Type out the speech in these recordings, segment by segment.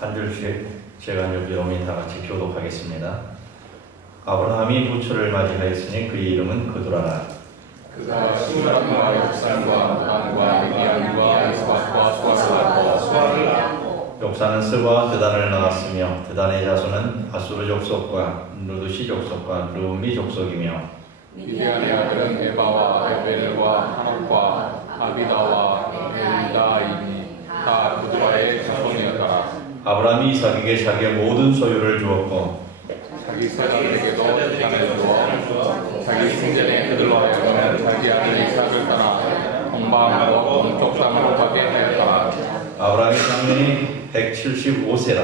한 줄씩 제가 여러분이 다 같이 교독하겠습니다. 아브라함이 부처를 맞이하였으니 그의 이름은 그두라라. 그가 시므람과 욕산과 단과 미디안과 이스박과 수아를 낳았고 욕산은 스바 드단을 낳았으며 드단의 자손은 아수르 족속과 루드시 족속과 르미 족속이며 미디안의 아들은 에바와 에벨과 하녹과 아비다와 엘다이니 다 그두라의 자손이었더라. 아브라함이 이삭에게 자기의 모든 소유를 주었고 자기 세자들에게도 땅을 주어 자기 생전에 그들로 하여금 자기 아들 이삭을 따라 동방으로 동쪽 땅으로 가게 하였더라. 아브라함의 장년이 175세라.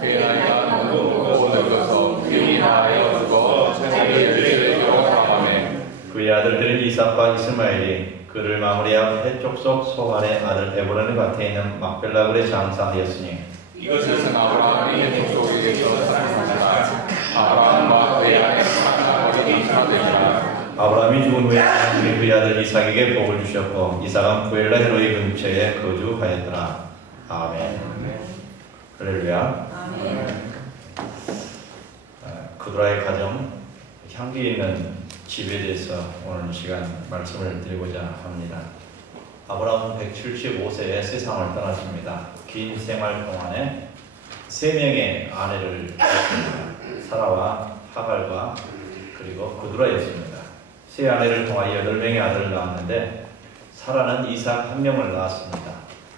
그의 나이가 너무 늙어서 기운이 나하여 죽어 자기 열쇠를 살아가매 그의 아들들은 이삭과 이스마엘이 그를 마무리하고 해족속 소한의 아들 에브론의 밭에 있는 막벨라굴에 장사하였으니 이것은 아브라함이 족속에게서 살았습니다. 아브라함과 그의 아내 사라가 어린 이삭이라. 아브라함이 죽은 후에 하나님이 그의 아들 이삭에게 복을 주셨고 이삭은 부엘라 헤로이 근처에 거주하였더라. 아멘. 할렐루야. 그두라의 가정, 향기 있는 집에 대해서 오늘 시간 말씀을 드리고자 합니다. 아브라함은 175세에 세상을 떠났습니다. 긴 생활 동안에 3명의 아내를 낳았습니다. 사라와 하갈과 그리고 그두라였습니다. 세 아내를 통하여 8명의 아들을 낳았는데 사라는 이삭 1명을 낳았습니다.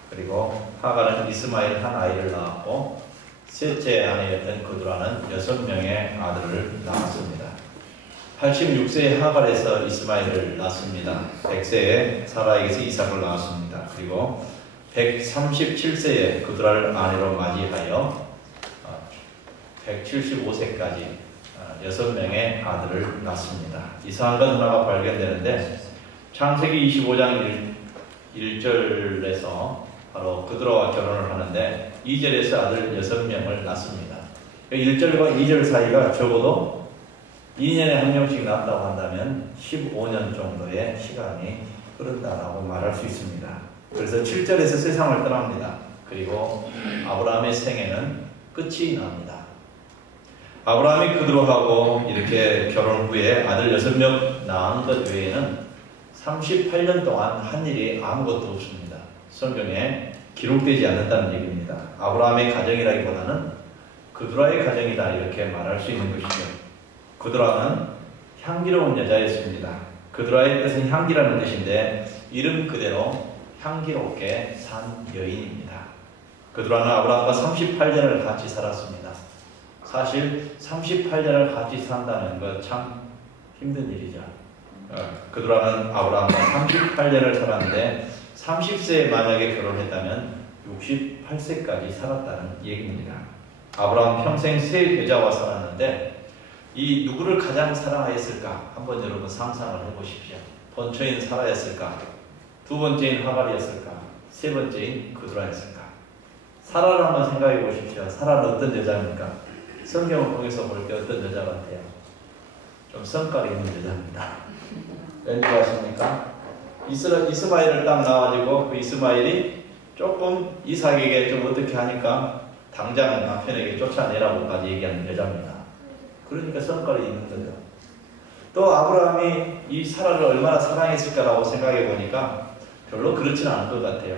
그리고 하갈은 이스마엘 한 아이를 낳았고 셋째 아내였던 그두라는 6명의 아들을 낳았습니다. 86세에 하갈에서 이스마엘을 낳습니다. 100세에 사라에게서 이삭을 낳았습니다. 그리고 137세에 그두라를 아내로 맞이하여 175세까지 6명의 아들을 낳습니다. 이상한 것 하나가 발견되는데 창세기 25장 1절에서 바로 그두라와 결혼을 하는데 2절에서 아들 6명을 낳습니다. 1절과 2절 사이가 적어도 2년에 한 명씩 낳았다고 한다면 15년 정도의 시간이 흐른다라고 말할 수 있습니다. 그래서 7절에서 세상을 떠납니다. 그리고 아브라함의 생애는 끝이 납니다. 아브라함이 그두라하고 이렇게 결혼 후에 아들 6명 낳은 것 외에는 38년 동안 한 일이 아무것도 없습니다. 성경에 기록되지 않는다는 얘기입니다. 아브라함의 가정이라기보다는 그두라의 가정이다 이렇게 말할 수 있는 것이죠. 그두라는 향기로운 여자였습니다. 그두라의 뜻은 향기라는 뜻인데 이름 그대로 향기롭게 산 여인입니다. 그두라는 아브라함과 38년을 같이 살았습니다. 사실 38년을 같이 산다는 것 참 힘든 일이죠. 그두라는 아브라함과 38년을 살았는데 30세에 만약에 결혼했다면 68세까지 살았다는 얘기입니다. 아브라함 평생 세 여자와 살았는데 이 누구를 가장 사랑하였을까? 한번 여러분 상상을 해보십시오. 본처인 사라였을까? 두 번째인 하갈이었을까? 세 번째인 그두라였을까? 사라를 한번 생각해 보십시오. 사라는 어떤 여자입니까? 성경을 통해서 볼 때 어떤 여자 같아요? 좀 성깔이 있는 여자입니다. 왠지 아십니까? 이스마엘을 딱 낳아가지고 그 이스마엘이 조금 이삭에게 좀 어떻게 하니까 당장 남편에게 쫓아내라고까지 얘기하는 여자입니다. 그러니까 성깔이 있는 거죠. 또 아브라함이 이 사라를 얼마나 사랑했을까라고 생각해 보니까 별로 그렇지는 않은 것 같아요.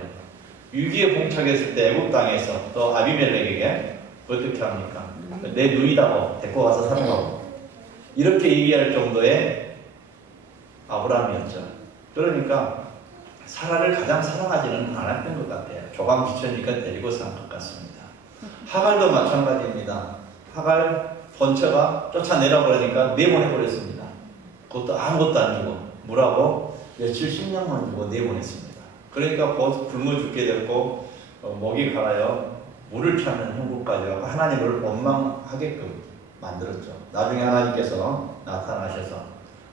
위기에 봉착했을 때 애굽 땅에서 또 아비멜렉에게 어떻게 합니까? 내 누이다고 데리고 가서 사랑하고 이렇게 얘기할 정도의 아브라함이었죠. 그러니까 사라를 가장 사랑하지는 않았던 것 같아요. 조감지처니까 데리고 산 것 같습니다. 하갈도 마찬가지입니다. 하갈 본처가 쫓아내라고 그러니까 내보내버렸습니다. 그것도 아무것도 안 주고 뭐라고 며칠 10년만 주고 내보냈습니다. 그러니까 곧 굶어 죽게 됐고 목이 갈아요. 물을 찾는 형국까지 하고 하나님을 원망하게끔 만들었죠. 나중에 하나님께서 나타나셔서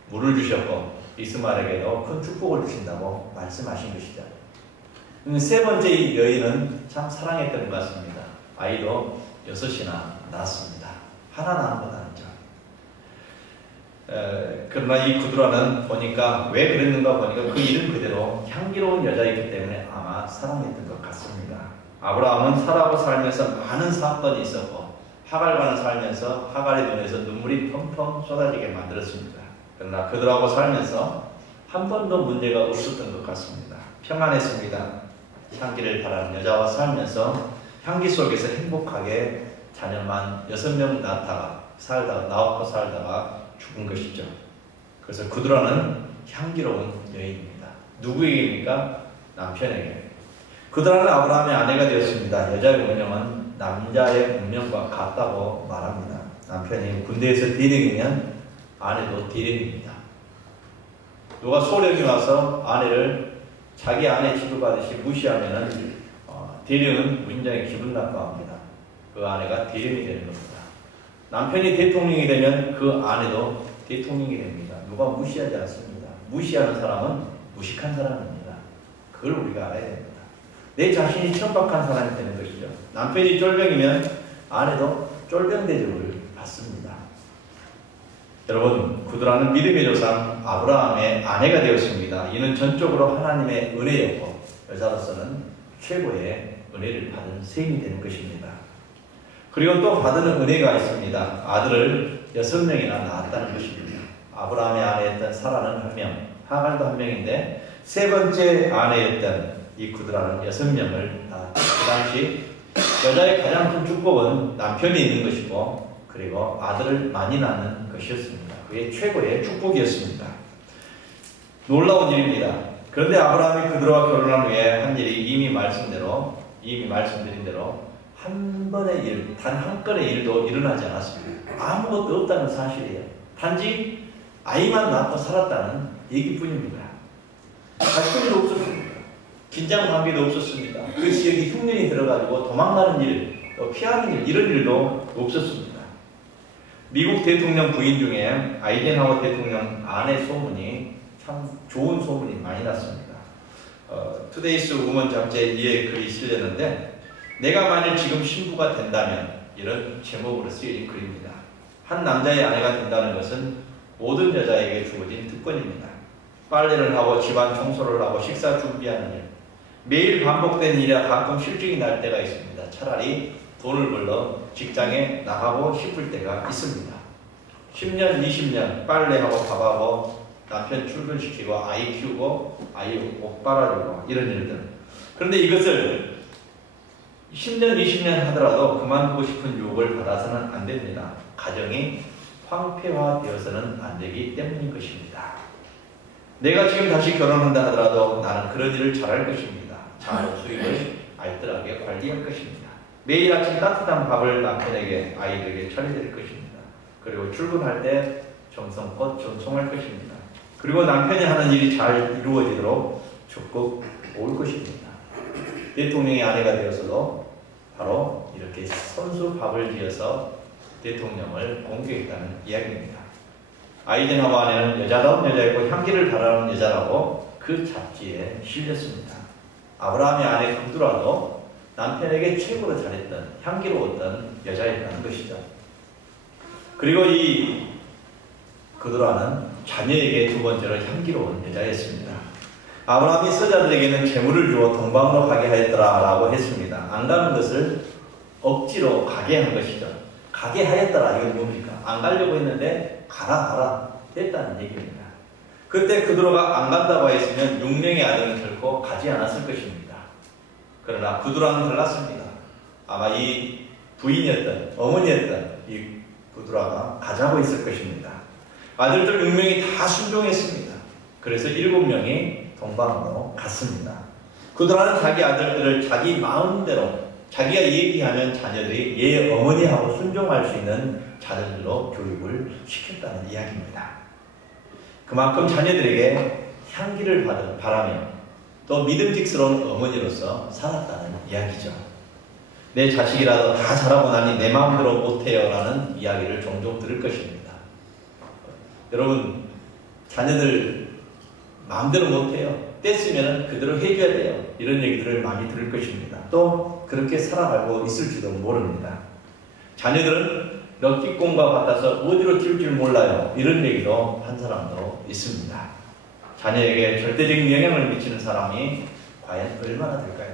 물을 주셨고 이스마엘에게도 큰 축복을 주신다고 말씀하신 것이죠. 세 번째 여인은 참 사랑했던 것 같습니다. 아이도 6이나 낳았습니다. 하나 낳은 것 아니죠. 그러나 이 그두라는 보니까 왜 그랬는가 보니까 그 이름 그대로 향기로운 여자이기 때문에 아마 사랑했던 것 같습니다. 아브라함은 사라하고 살면서 많은 사건이 있었고 하갈과는 살면서 하갈의 눈에서 눈물이 펑펑 쏟아지게 만들었습니다. 그러나 그들하고 살면서 한 번도 문제가 없었던 것 같습니다. 평안했습니다. 향기를 바라는 여자와 살면서 향기 속에서 행복하게 자녀만 6명 낳다가 죽은 것이죠. 그래서 구드라는 향기로운 여인입니다. 누구에게입니까? 남편에게. 구드라는 아브라함의 아내가 되었습니다. 여자의 운명은 남자의 운명과 같다고 말합니다. 남편이 군대에서 대령이면 아내도 대령입니다. 누가 소령이 와서 아내를 자기 아내 취급하듯이 무시하면은 대령은 굉장히 기분 나빠합니다. 그 아내가 대령이 되는 겁니다. 남편이 대통령이 되면 그 아내도 대통령이 됩니다. 누가 무시하지 않습니다. 무시하는 사람은 무식한 사람입니다. 그걸 우리가 알아야 됩니다. 내 자신이 천박한 사람이 되는 것이죠. 남편이 쫄병이면 아내도 쫄병 대접을 받습니다. 여러분, 구드라는 믿음의 조상 아브라함의 아내가 되었습니다. 이는 전적으로 하나님의 은혜였고 여자로서는 최고의 은혜를 받은 셈이 되는 것입니다. 그리고 또 받은 은혜가 있습니다. 아들을 6명이나 낳았다는 것입니다. 아브라함의 아내였던 사라는 1명, 하갈도 1명인데 세 번째 아내였던 이 구드라는 6명을 낳았다. 그 당시 여자의 가장 큰 축복은 남편이 있는 것이고 그리고 아들을 많이 낳는 것이었습니다. 그게 최고의 축복이었습니다. 놀라운 일입니다. 그런데 아브라함이 그들과 결혼한 후에 한 일이 이미 말씀드린 대로 한 번의 일, 단 한 건의 일도 일어나지 않았습니다. 아무것도 없다는 사실이에요. 단지 아이만 낳고 살았다는 얘기뿐입니다. 다시 일도 없었습니다. 긴장 관계도 없었습니다. 그 지역에 흉년이 들어가지고 도망가는 일, 또 피하는 일, 이런 일도 없었습니다. 미국 대통령 부인 중에 아이젠하워 대통령 아내 소문이 참 좋은 소문이 많이 났습니다. 투데이스 우먼 잡지에 글이 실렸는데 내가 만일 지금 신부가 된다면 이런 제목으로 쓰여진 글입니다. 한 남자의 아내가 된다는 것은 모든 여자에게 주어진 특권입니다. 빨래를 하고 집안 청소를 하고 식사 준비하는 일, 매일 반복된 일이라 가끔 실증이 날 때가 있습니다. 차라리 돈을 벌러 직장에 나가고 싶을 때가 있습니다. 10년, 20년 빨래하고 밥하고 남편 출근시키고 아이 키우고 아이 옷 빨아주고 이런 일들. 그런데 이것을 10년, 20년 하더라도 그만두고 싶은 유혹을 받아서는 안 됩니다. 가정이 황폐화되어서는 안 되기 때문인 것입니다. 내가 지금 다시 결혼한다 하더라도 나는 그런 일을 잘할 것입니다. 자녀 수입을 알뜰하게 관리할 것입니다. 매일 아침 따뜻한 밥을 남편에게 아이들에게 차려드릴 것입니다. 그리고 출근할 때 정성껏 전송할 것입니다. 그리고 남편이 하는 일이 잘 이루어지도록 적극 도울 것입니다. 대통령의 아내가 되어서도 바로 이렇게 선수 밥을 지어서 대통령을 공격했다는 이야기입니다. 아이젠하워 아내는 여자다운 여자이고 향기를 바라는 여자라고 그 잡지에 실렸습니다. 아브라함의 아내 구드라도 남편에게 최고로 잘했던 향기로웠던 여자였다는 것이죠. 그리고 이 구드라는 자녀에게 두 번째로 향기로운 여자였습니다. 아브라함이 서자들에게는 재물을 주어 동방으로 가게 하였더라 라고 했습니다. 안 가는 것을 억지로 가게 한 것이죠. 가게 하였더라 이건 뭡니까? 안 가려고 했는데 가라 했다는 얘기입니다. 그때 구드라가 안 간다고 했으면 6명의 아들은 결코 가지 않았을 것입니다. 그러나 구드라는 달랐습니다. 아마 이 부인이었던 어머니였던 이 구드라가 가자고 했을 것입니다. 아들들 6명이 다 순종했습니다. 그래서 7명이 동방으로 갔습니다. 구드라는 자기 아들들을 자기 마음대로 자기가 얘기하면 자녀들이 얘 어머니하고 순종할 수 있는 자녀들로 교육을 시켰다는 이야기입니다. 그만큼 자녀들에게 향기를 바라며 또 믿음직스러운 어머니로서 살았다는 이야기죠. 내 자식이라도 다 자라고 나니 내 마음대로 못해요 라는 이야기를 종종 들을 것입니다. 여러분, 자녀들 마음대로 못해요. 뗐으면 그대로 해줘야 돼요. 이런 얘기들을 많이 들을 것입니다. 또 그렇게 살아가고 있을지도 모릅니다. 자녀들은 럭키공과 같아서 어디로 튈 줄 몰라요. 이런 얘기도 한 사람도 있습니다. 자녀에게 절대적인 영향을 미치는 사람이 과연 얼마나 될까요?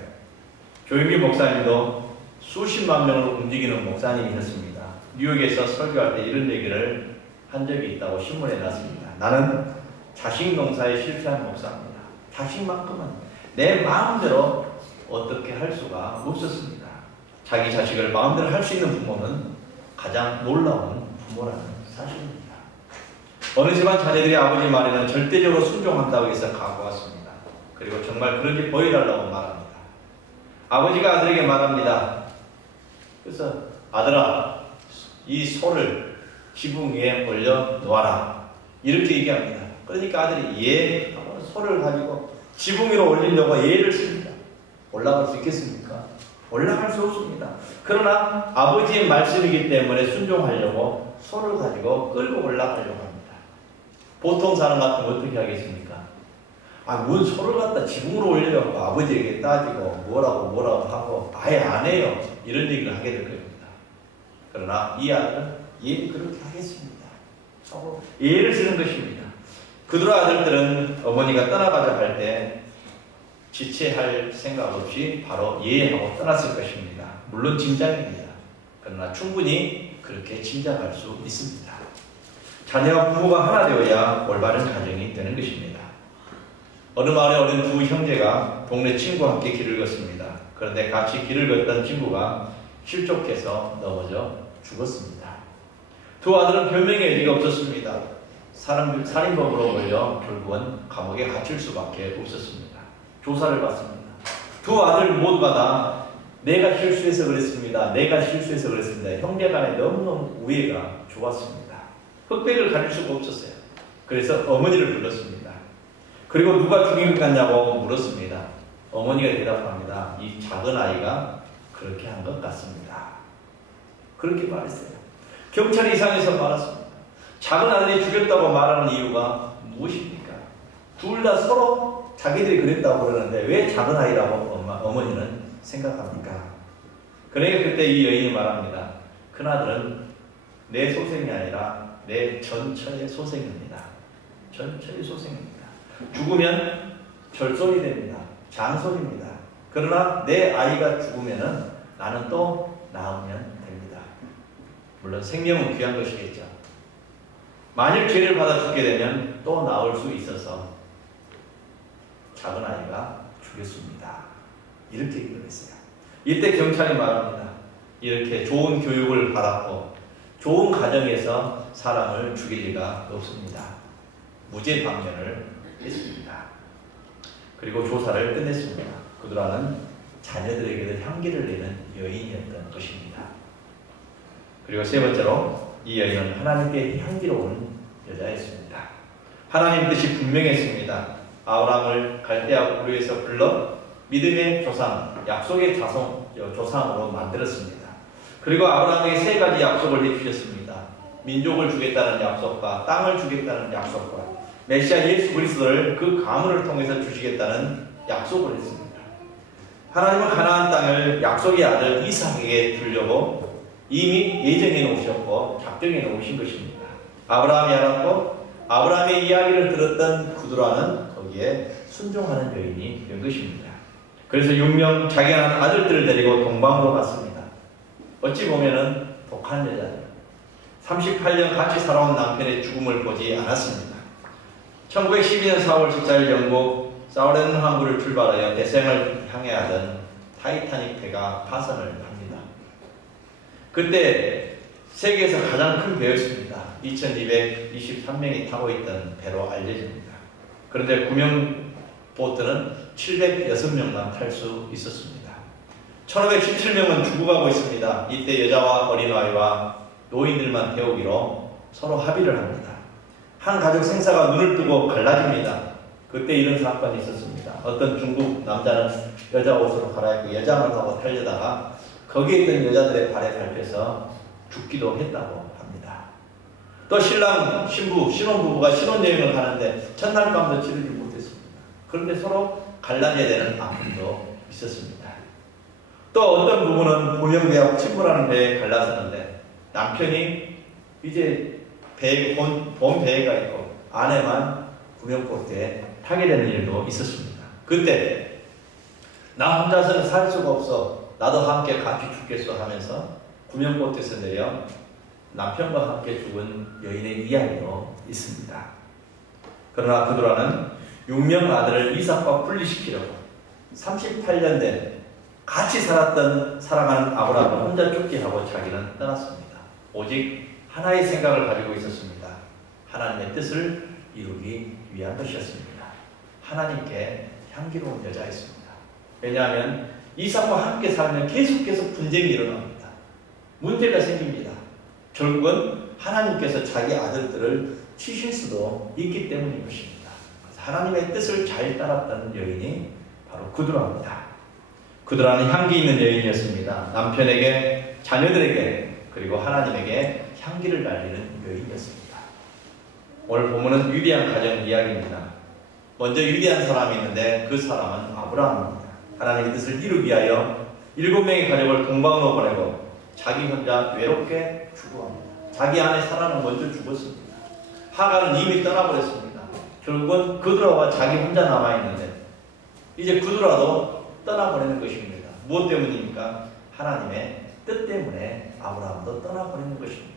조영기 목사님도 수십만 명을 움직이는 목사님이셨습니다. 뉴욕에서 설교할 때 이런 얘기를 한 적이 있다고 신문에 났습니다. 나는 자식 농사에 실패한 목사입니다. 자식만큼은 내 마음대로 어떻게 할 수가 없었습니다. 자기 자식을 마음대로 할 수 있는 부모는 가장 놀라운 부모라는 사실입니다. 어느 집안 자녀들이 아버지 말에는 절대적으로 순종한다고 해서 각오했습니다. 그리고 정말 그렇게 보여달라고 말합니다. 아버지가 아들에게 말합니다. 그래서 아들아, 이 소를 지붕 위에 올려 놓아라. 이렇게 얘기합니다. 그러니까 아들이 예 하고 소를 가지고 지붕 위로 올리려고 예를 씁니다. 올라갈 수 있겠습니까? 올라갈 수 없습니다. 그러나 아버지의 말씀이기 때문에 순종하려고 소를 가지고 끌고 올라가려고 합니다. 보통 사람 같으면 어떻게 하겠습니까? 뭔 소를 갖다 지붕으로 올려갖고 아버지에게 따지고 뭐라고 하고 아예 안 해요. 이런 얘기를 하게 될 겁니다. 그러나 이 아들은 예, 그렇게 하겠습니다. 하고 예를 쓰는 것입니다. 그들 아들들은 어머니가 떠나가자 할 때 지체할 생각 없이 바로 예하고 떠났을 것입니다. 물론 짐작입니다. 그러나 충분히 그렇게 짐작할 수 있습니다. 자녀와 부모가 하나 되어야 올바른 가정이 되는 것입니다. 어느 마을에 어린 두 형제가 동네 친구와 함께 길을 걷습니다. 그런데 같이 길을 걷던 친구가 실족해서 넘어져 죽었습니다. 두 아들은 변명의 여지가 없었습니다. 살인범으로 몰려 결국은 감옥에 갇힐 수밖에 없었습니다. 조사를 받습니다. 두 아들 모두가 다 내가 실수해서 그랬습니다. 형제 간에 너무너무 우애가 좋았습니다. 흑백을 가릴 수가 없었어요. 그래서 어머니를 불렀습니다. 그리고 누가 죽인 것 같냐고 물었습니다. 어머니가 대답합니다. 이 작은 아이가 그렇게 한 것 같습니다. 그렇게 말했어요. 경찰이 이상해서 말았습니다. 작은 아들이 죽였다고 말하는 이유가 무엇입니까? 둘 다 서로 자기들이 그랬다고 그러는데 왜 작은 아이라고 어머니는 생각합니까? 그러니까 그때 이 여인이 말합니다. 큰아들은 내 소생이 아니라 내 전처의 소생입니다. 전처의 소생입니다. 죽으면 절손이 됩니다. 장손입니다. 그러나 내 아이가 죽으면은 나는 또 나으면 됩니다. 물론 생명은 귀한 것이겠죠. 만일 죄를 받아 죽게 되면 또 나올 수 있어서 작은 아이가 죽였습니다. 이렇게 얘기를 했어요. 이때 경찰이 말합니다. 이렇게 좋은 교육을 받았고 좋은 가정에서 사람을 죽일 리가 없습니다. 무죄 방면을 했습니다. 그리고 조사를 끝냈습니다. 그들은 자녀들에게도 향기를 내는 여인이었던 것입니다. 그리고 세 번째로 이 여인은 하나님께 향기로운 여자였습니다. 하나님 뜻이 분명했습니다. 아브라함을 갈대아 우르에서 불러 믿음의 조상, 약속의 조상으로 만들었습니다. 그리고 아브라함에게 세 가지 약속을 해주셨습니다. 민족을 주겠다는 약속과 땅을 주겠다는 약속과 메시아 예수 그리스도를 그 가문을 통해서 주시겠다는 약속을 했습니다. 하나님은 가나안 땅을 약속의 아들 이삭에게 주려고 이미 예정해 놓으셨고 작정해 놓으신 것입니다. 아브라함이 알았고 아브라함의 이야기를 들었던 구두라는 거기에 순종하는 여인이 된 것입니다. 그래서 6명 자기가 낳은 아들들을 데리고 동방으로 갔습니다. 어찌 보면은 독한 여자들. 38년 같이 살아온 남편의 죽음을 보지 않았습니다. 1912년 4월 14일 영국 사우렌 항구를 출발하여 대서양을 향해 하던 타이타닉 배가 파선을 합니다. 그때 세계에서 가장 큰 배였습니다. 2223명이 타고 있던 배로 알려집니다. 그런데 구명 보트는 706명만 탈 수 있었습니다. 1517명은 죽어가고 있습니다. 이때 여자와 어린아이와 노인들만 태우기로 서로 합의를 합니다. 한 가족 생사가 눈을 뜨고 갈라집니다. 그때 이런 사건이 있었습니다. 어떤 중국 남자는 여자 옷으로 갈아입고 여장을 하고 달려다가 거기에 있던 여자들의 발에 밟혀서 죽기도 했다고 합니다. 또 신랑, 신부, 신혼부부가 신혼여행을 가는데 첫날 밤도 치르지 못했습니다. 그런데 서로 갈라져야 되는 아픔도 있었습니다. 또 어떤 부부는 보명배하고 침몰하는 배에 갈라서는데 남편이 이제 본 배가 있고 아내만 구명보트에 타게 되는 일도 있었습니다. 그때 나 혼자서는 살 수가 없어. 나도 함께 같이 죽겠어 하면서 구명꽃에서 내려 남편과 함께 죽은 여인의 이야기도 있습니다. 그러나 그두라는 6명 아들을 이삭과 분리시키려고 38년 된 같이 살았던 사랑하는 아브라함을 혼자 죽게 하고 자기는 떠났습니다. 오직 하나의 생각을 가지고 있었습니다. 하나님의 뜻을 이루기 위한 것이었습니다. 하나님께 향기로운 여자였습니다. 왜냐하면 이삭과 함께 살면 계속해서 분쟁이 일어납니다. 문제가 생깁니다. 결국은 하나님께서 자기 아들들을 치실 수도 있기 때문인 것입니다. 하나님의 뜻을 잘 따랐던 여인이 바로 그두라입니다. 그두라는 향기 있는 여인이었습니다. 남편에게, 자녀들에게, 그리고 하나님에게 향기를 날리는 여인이었습니다. 오늘 본문은 위대한 가정 이야기입니다. 먼저 위대한 사람이 있는데 그 사람은 아브라함입니다. 하나님의 뜻을 이루기 위하여 7명의 가족을 동방으로 보내고 자기 혼자 외롭게 죽어갑니다. 자기 아내 사라는 먼저 죽었습니다. 하갈은 이미 떠나버렸습니다. 결국은 그두라와 자기 혼자 남아있는데 이제 그두라도 떠나버리는 것입니다. 무엇 때문입니까? 하나님의 뜻 때문에 아브라함도 떠나버리는 것입니다.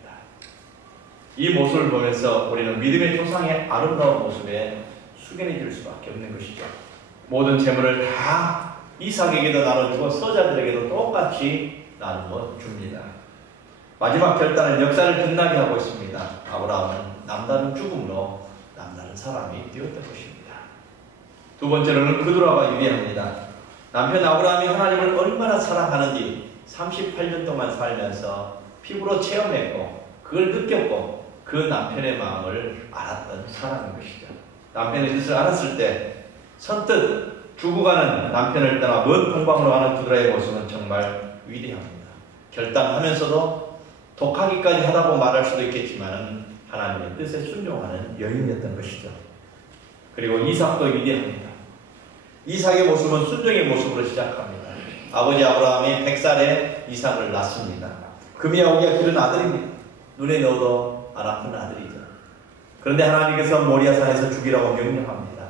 이 모습을 보면서 우리는 믿음의 조상의 아름다운 모습에 숙연해질 수밖에 없는 것이죠. 모든 재물을 다 이삭에게도 나눠주고 서자들에게도 똑같이 나누어 줍니다. 마지막 결단은 역사를 빛나게 하고 있습니다. 아브라함은 남다른 죽음으로 남다른 사람이 되었던 것입니다. 두 번째로는 그두라가 위대합니다. 남편 아브라함이 하나님을 얼마나 사랑하는지 38년 동안 살면서 피부로 체험했고 그걸 느꼈고 그 남편의 마음을 알았던 사람인 것이죠. 남편의 뜻을 알았을 때 선뜻 죽어가는 남편을 떠나 먼 동방으로 가는 그두라의 모습은 정말 위대합니다. 결단하면서도 독하기까지 하다고 말할 수도 있겠지만 하나님의 뜻에 순종하는 여인이었던 것이죠. 그리고 이삭도 위대합니다. 이삭의 모습은 순종의 모습으로 시작합니다. 아버지 아브라함이 100살에 이삭을 낳습니다. 금이 오기가 기른 아들입니다. 눈에 넣어도 안 아픈 아들이죠. 그런데 하나님께서 모리아산에서 죽이라고 명령합니다.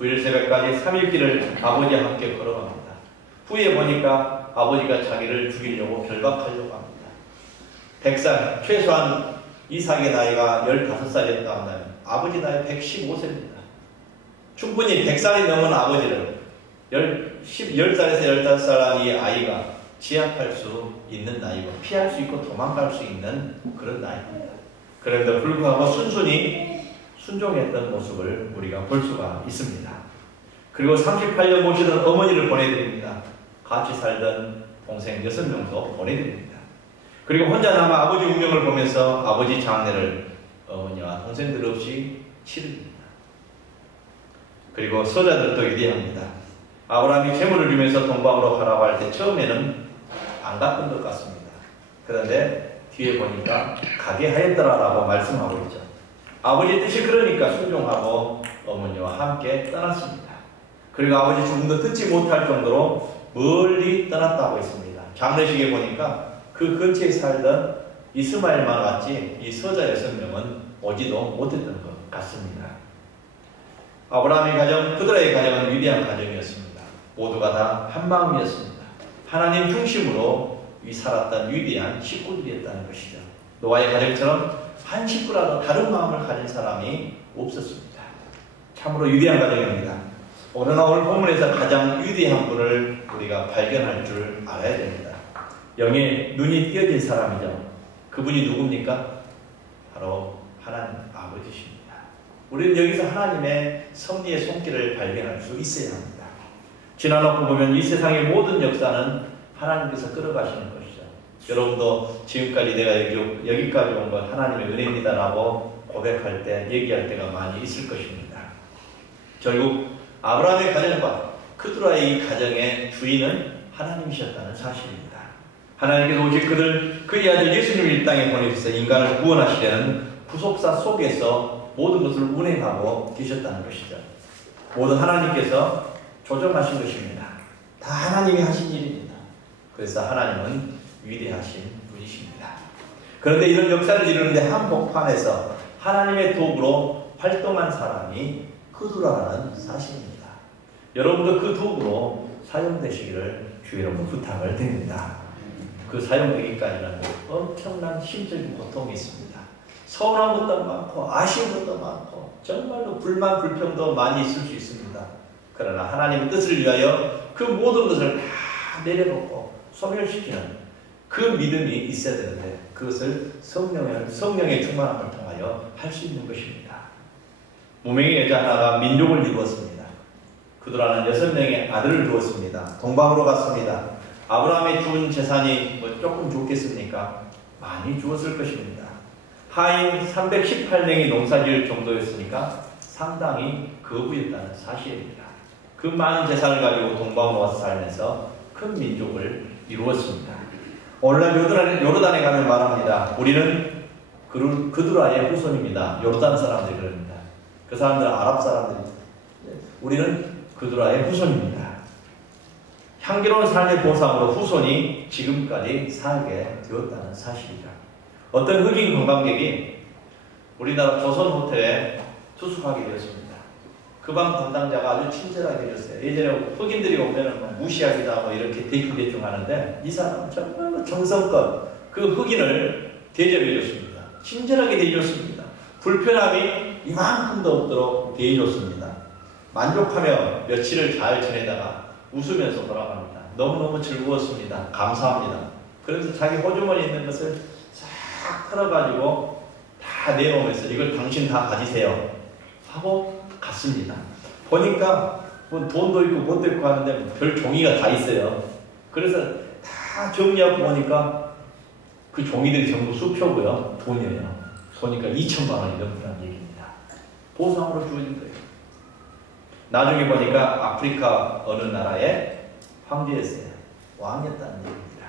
9일 새벽까지 3일길을 아버지와 함께 걸어갑니다. 후에 보니까 아버지가 자기를 죽이려고 결박하려고 합니다. 100살, 최소한 이삭의 나이가 15살이었다 한다면 아버지 나이 115세입니다. 충분히 100살이 넘은 아버지를 10살에서 15살한 이 아이가 제압할 수 있는 나이고 피할 수 있고 도망갈 수 있는 그런 나이입니다. 그런데도 불구하고 순순히 순종했던 모습을 우리가 볼 수가 있습니다. 그리고 38년 모시던 어머니를 보내드립니다. 같이 살던 동생 6명도 보내드립니다. 그리고 혼자 남아 아버지 운명을 보면서 아버지 장례를 어머니와 동생들 없이 치릅니다. 그리고 서자들도 위대합니다. 아브라함이 재물을 주면서 동방으로 가라고 할 때 처음에는 안 갔던 것 같습니다. 그런데 뒤에 보니까 가게 하였더라라고 말씀하고 있죠. 아버지의 뜻이 그러니까 순종하고 어머니와 함께 떠났습니다. 그리고 아버지 죽음도 듣지 못할 정도로 멀리 떠났다고 했습니다. 장례식에 보니까 그 근처에 살던 이스마엘만 왔지 이 서자 6명은 오지도 못했던 것 같습니다. 아브라함의 가정, 그들의 가정은 위대한 가정이었습니다. 모두가 다 한마음이었습니다. 하나님 중심으로 살았던 위대한 식구들이었다는 것이죠. 노아의 가정처럼 한 식구라도 다른 마음을 가진 사람이 없었습니다. 참으로 위대한 가정입니다. 오늘 본문에서 가장 위대한 분을 우리가 발견할 줄 알아야 됩니다. 영의 눈이 띄어진 사람이죠. 그분이 누굽니까? 바로 하나님 아버지십니다. 우리는 여기서 하나님의 섭리의 손길을 발견할 수 있어야 합니다. 지나놓고 보면 이 세상의 모든 역사는 하나님께서 끌어가시는 것이죠. 여러분도 지금까지 내가 여기까지 온 건 하나님의 은혜입니다라고 고백할 때, 얘기할 때가 많이 있을 것입니다. 결국 아브라함의 가정과 그두라의 이 가정의 주인은 하나님이셨다는 사실입니다. 하나님께서 오직 그의 아들 예수님을 이 땅에 보내주셔서 인간을 구원하시려는 구속사 속에서 모든 것을 운행하고 계셨다는 것이죠. 모두 하나님께서 조정하신 것입니다. 다 하나님이 하신 일입니다. 그래서 하나님은 위대하신 분이십니다. 그런데 이런 역사를 이루는데 한복판에서 하나님의 도구로 활동한 사람이 그두라라는 사실입니다. 여러분도 그 도구로 사용되시기를 주의 이름으로 부탁을 드립니다. 그 사용되기까지는 엄청난 심적인 고통이 있습니다. 서운한 것도 많고 아쉬운 것도 많고 정말로 불만 불평도 많이 있을 수 있습니다. 그러나 하나님의 뜻을 위하여 그 모든 것을 다 내려놓고 소멸시키는 그 믿음이 있어야 되는데 그것을 성령의 충만함을 통하여 할 수 있는 것입니다. 무명의 여자 하나가 민족을 이루었습니다. 그들아는 6명의 아들을 두었습니다. 동방으로 갔습니다. 아브라함이 준 재산이 뭐 조금 좋겠습니까? 많이 주었을 것입니다. 하인 318명이 농사지을 정도였으니까 상당히 거부였다는 사실입니다. 그 많은 재산을 가지고 동방으로 와서 살면서 큰 민족을 이루었습니다. 오늘날 요르단에 가면 말합니다. 우리는 그두라의 후손입니다. 요르단 사람들이 그럽니다. 그 사람들은 아랍 사람들입니다. 우리는 그두라의 후손입니다. 향기로운 삶의 보상으로 후손이 지금까지 살게 되었다는 사실이죠. 어떤 흑인 관광객이 우리나라 조선 호텔에 투숙하게 되었습니다. 그 방 담당자가 아주 친절하게 해줬어요. 예전에 흑인들이 오면 무시하기도 하고 이렇게 대충 하는데 이 사람은 정말 정성껏 그 흑인을 대접해줬습니다. 친절하게 대해줬습니다. 불편함이 이만큼도 없도록 대해줬습니다. 만족하며 며칠을 잘 지내다가 웃으면서 돌아갑니다. 너무너무 즐거웠습니다. 감사합니다. 그래서 자기 호주머니에 있는 것을 싹 털어가지고 다 내놓으면서 이걸 당신 다 가지세요 하고 갔습니다. 보니까 뭐 돈도 있고 뭣도 있고 하는데 별 종이가 다 있어요. 그래서 다 정리하고 보니까 그 종이들이 전부 수표고요. 돈이에요. 보니까 2천만 원이 넘는다는 얘기입니다. 보상으로 주어진 거예요. 나중에 보니까 아프리카 어느 나라의 황제였어요. 왕이었다는 얘기입니다.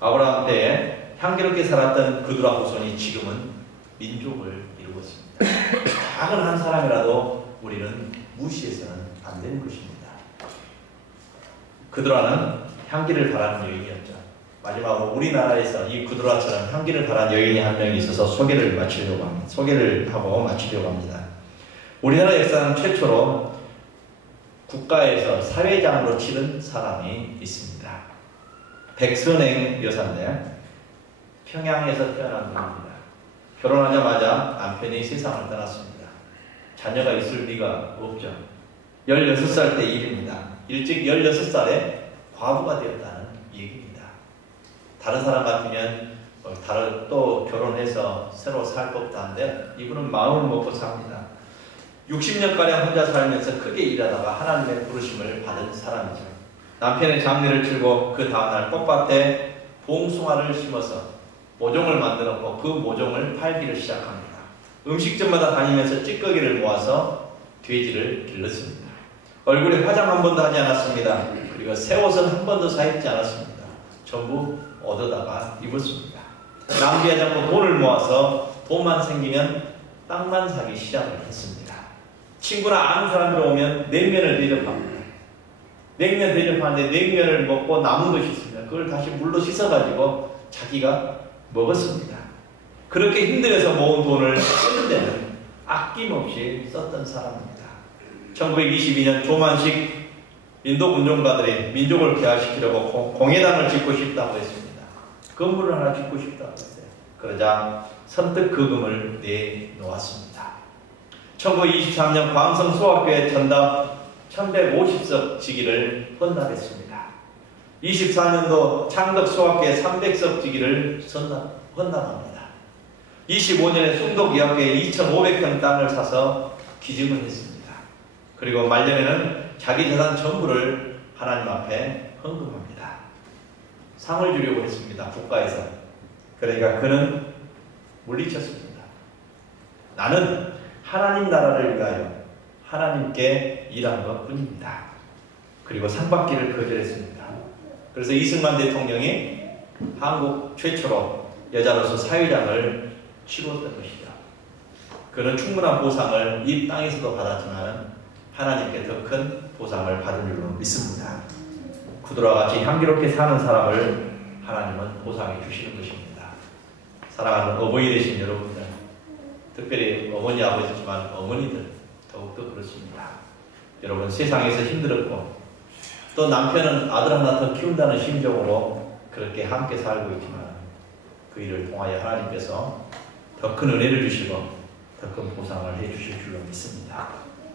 아브라함 때에 향기롭게 살았던 그두라 후손이 지금은 민족을 이루었습니다. 작은 한 사람이라도 우리는 무시해서는 안 되는 것입니다. 그두라는 향기를 바라는 여인이었죠. 마지막으로 우리나라에서 이 그두라처럼 향기를 바라는 여인이 한 명이 있어서 소개를 하고 마치려고 합니다. 우리나라 역사는 최초로 국가에서 사회장으로 치른 사람이 있습니다. 백선행 여사인데 평양에서 태어난 분입니다. 결혼하자마자 남편이 세상을 떠났습니다. 자녀가 있을 리가 없죠. 16살 때 일입니다. 일찍 16살에 과부가 되었다는 얘기입니다. 다른 사람 같으면 또 결혼해서 새로 살 법도 한데 이분은 마음을 먹고 삽니다. 60년가량 혼자 살면서 크게 일하다가 하나님의 부르심을 받은 사람이죠. 남편의 장례를 치르고 그 다음날 꽃밭에 봉숭아를 심어서 모종을 만들었고 그 모종을 팔기를 시작합니다. 음식점마다 다니면서 찌꺼기를 모아서 돼지를 길렀습니다. 얼굴에 화장 한 번도 하지 않았습니다. 그리고 새 옷은 한 번도 사입지 않았습니다. 전부 얻어다가 입었습니다. 낭비하지 않고 돈을 모아서 돈만 생기면 땅만 사기 시작을 했습니다. 친구나 아는 사람들 오면 냉면을 대접합니다. 냉면 대접하는데 냉면을 먹고 남은 것이 있습니다. 그걸 다시 물로 씻어가지고 자기가 먹었습니다. 그렇게 힘들어서 모은 돈을 쓰는 데는 아낌없이 썼던 사람입니다. 1922년 조만식 인도 군종가들이 민족을 개화시키려고 공회당을 짓고 싶다고 했습니다. 건물을 하나 짓고 싶다고 했어요. 그러자 선뜻 그 금을 내놓았습니다. 1923년 광성 소학교에 전당 1150석 지기를 헌납했습니다. 24년도 창덕 소학교에 300석 지기를 헌납합니다. 25년에 숭독 의학교에 2,500평 땅을 사서 기증을 했습니다. 그리고 말년에는 자기 재산 전부를 하나님 앞에 헌금합니다. 상을 주려고 했습니다. 국가에서. 그러니까 그는 물리쳤습니다. 나는 하나님 나라를 위하여 하나님께 일한 것 뿐입니다. 그리고 상 받기를 거절했습니다. 그래서 이승만 대통령이 한국 최초로 여자로서 사회장을 치루었던 것이죠. 그는 충분한 보상을 이 땅에서도 받았지만 하나님께 더 큰 보상을 받을 줄로 믿습니다. 그들과 같이 향기롭게 사는 사람을 하나님은 보상해 주시는 것입니다. 사랑하는 어머니 되신 여러분들, 특별히 어머니 아버지지만 어머니들 더욱더 그렇습니다. 여러분 세상에서 힘들었고 또 남편은 아들 하나 더 키운다는 심정으로 그렇게 함께 살고 있지만 그 일을 통하여 하나님께서 더 큰 은혜를 주시고 더 큰 보상을 해 주실 줄로 믿습니다.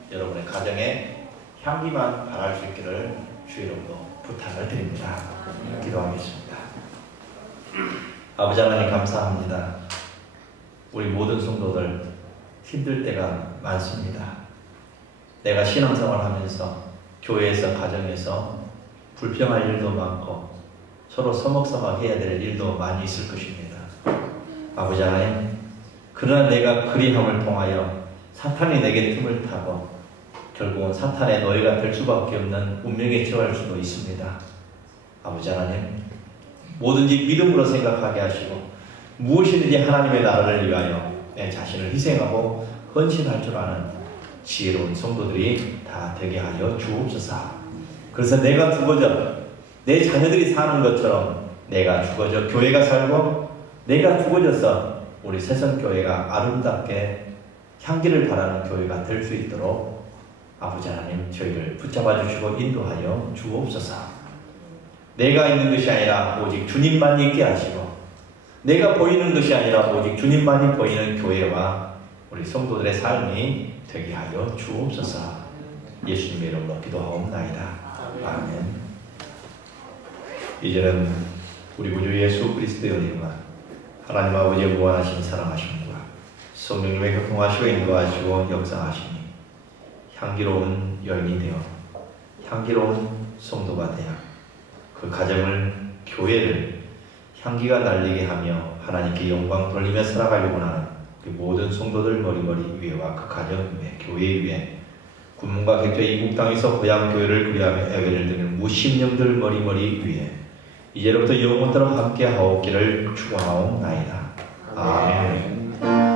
여러분의 가정에 향기만 바랄 수 있기를 주 이름으로 부탁을 드립니다. 기도하겠습니다. 아버지 하나님 감사합니다. 우리 모든 성도들 힘들 때가 많습니다. 내가 신앙생활 하면서 교회에서 가정에서 불평할 일도 많고 서로 서먹서먹 해야 될 일도 많이 있을 것입니다. 아버지 하나님, 그러나 내가 그리함을 통하여 사탄이 내게 틈을 타고 결국은 사탄의 노예가 될 수밖에 없는 운명에 처할 수도 있습니다. 아버지 하나님, 뭐든지 믿음으로 생각하게 하시고 무엇이든지 하나님의 나라를 위하여 내 자신을 희생하고 헌신할 줄 아는 지혜로운 성도들이 다 되게 하여 주옵소서. 그래서 내가 죽어져 내 자녀들이 사는 것처럼 내가 죽어져 교회가 살고 내가 죽어져서 우리 새성교회가 아름답게 향기를 바라는 교회가 될 수 있도록 아버지 하나님 저희를 붙잡아 주시고 인도하여 주옵소서. 내가 있는 것이 아니라 오직 주님만 있게 하시고 내가 보이는 것이 아니라 오직 주님만이 보이는 교회와 우리 성도들의 삶이 되게 하여 주옵소서. 예수님의 이름으로 기도하옵나이다. 아멘. 이제는 우리 구주 예수 그리스도의 은혜와 하나님 아버지의 무한하신 사랑하심과 성령님의 교통하시고 인도하시고 역사하시니 향기로운 여인이 되어 향기로운 성도가 되어 그 가정을 교회를 향기가 날리게 하며 하나님께 영광 돌리며 살아가려고 하는 그 모든 성도들 머리머리 위에와 그 가정 위에 교회 위에 군문과 객처 이국 땅에서 고향 교회를 그리하며 애외를 드는 무심령들 머리머리 위에 이제로부터 영원토록 함께 하옵기를 축원하옵나이다. 아멘.